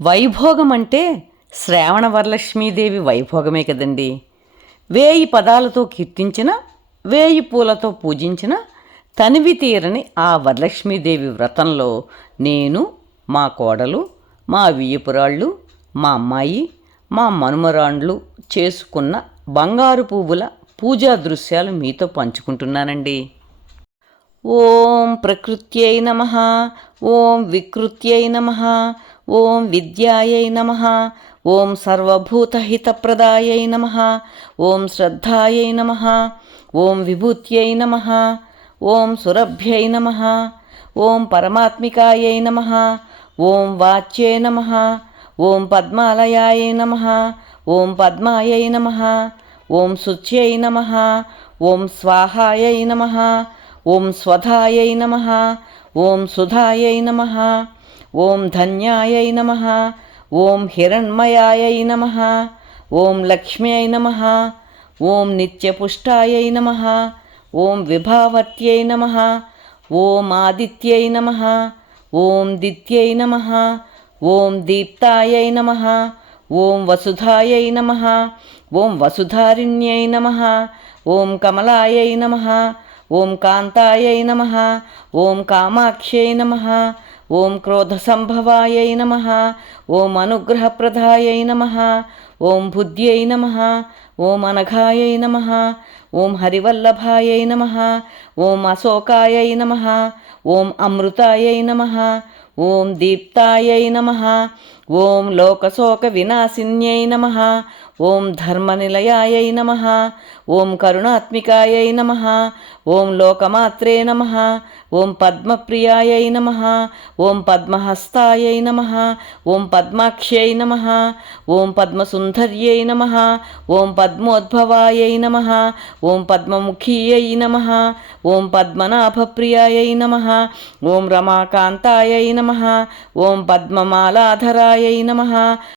వైభోగం అంటే శ్రావణ వరలక్ష్మీదేవి వైభోగమే కదండి. 1000 పదాలతో కీర్తించిన, 1000 పూలతో పూజించిన తనివి తీరని ఆ వరలక్ష్మీదేవి వ్రతంలో నేను, మా కోడలు, మా వియ్యపురాళ్ళు, మా అమ్మాయి, మా మనుమరాండ్లు చేసుకున్న బంగారు పువ్వుల పూజా దృశ్యాలు మీతో పంచుకుంటున్నానండి. ఓం ప్రకృత్యై నమః. ఓం వికృత్యై నమః. ఓం విద్యాయై నమః. ఓం సర్వభూతహితప్రదాయై నమః. ఓం శ్రద్ధాయై నమః. ఓం విభూత్యై నమః. ఓం సురభ్యై నమః. ఓం పరమాత్మికాయై నమః. ఓం వాచ్యై నమః. ఓం పద్మాలయాయై నమః. ఓం పద్మాయై నమః. ఓం శుచ్యై నమః. ఓం స్వాహాయై నమః. ఓం స్వధాయై నమః. ఓం సుధాయై నమః. ఓం ధన్యాయై నమః. ఓం హిరణ్మయాయై నమః. ఓం లక్ష్మ్యై నమః. ఓం నిత్యపుష్టాయై నమః. ఓం విభావత్యై నమః. ఓం ఆదిత్యై నమః. ఓం దిత్యై నమః. ఓం దీప్తాయై నమః. ఓం వసుధాయై నమః. ఓం వసుధారిణ్యై నమః. ఓం కమలాయై నమః. ఓం కాంతాయై నమః. ఓం కామాక్ష్యై నమః. ఓం క్రోధసంభవాయై నమః. ఓం అనుగ్రహప్రదాయై నమః. ఓం బుద్ధ్యై నమః. ఓం అనఘాయై నమః. ఓం హరివల్లభాయై నమః. ఓం అశోకాయై నమః. ఓం అమృతాయై నమః. ఓం దీప్తాయై నమః. ఓం లోకశోక వినాశిన్యై నమః. ఓం ధర్మనిలయాయై నమః. ఓం కరుణాత్మికాయై నమః. ఓం లోకమాత్రే నమః. ఓం పద్మప్రియాయై నమః. ఓం పద్మహస్తాయై నమః. ఓం పద్మాక్ష్యై నమః. ఓం పద్మసుందర్యై నమః. ఓం పద్మోద్భవాయై నమః. ఓం పద్మముఖీయై నమః. ఓం పద్మనాభప్రియాయై నమః. ఓం రమాకాంతాయై నమః. ఓం పద్మమాలాధరాయై నమః.